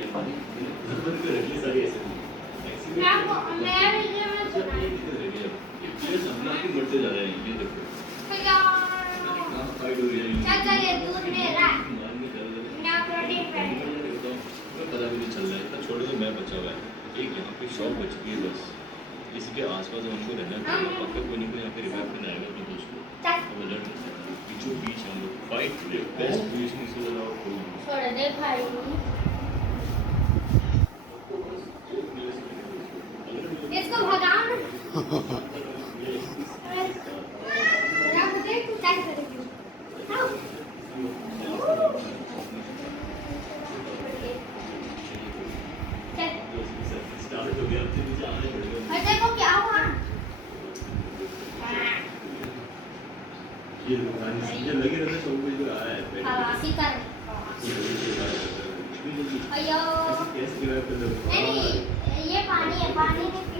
मैं आपको मैं वीडियो में सुना बढ़ते जा रहे हैं ये देखो चाचा ये दूध मेरा मैं प्रोटीन पैकेट पता भी नहीं चल रहा है इतना छोड़ दो मैं बचा हुआ है एक यहाँ पे शॉप बच गई है बस इसके आसपास हमको रहना पड़ेगा पक्का कोई नहीं कोई यहाँ पे रिवाइव करने आएगा अपने दोस्त को अब अलर्ट बीचों बीच हम लोग फाइट बेस्ट पोजीशन से अलावा कोई नहीं छोड़ दे भाई इसको भगाओ ना रख दे तू क्या करेगी आओ चल स्टार्ट हो गया अब से नीचे आने पड़ेगा और देखो क्या हुआ ये लगे रहते सब कुछ जो आया है खलासी कर अयो कैसे रिवाइव कर दो नहीं ये पानी है पानी में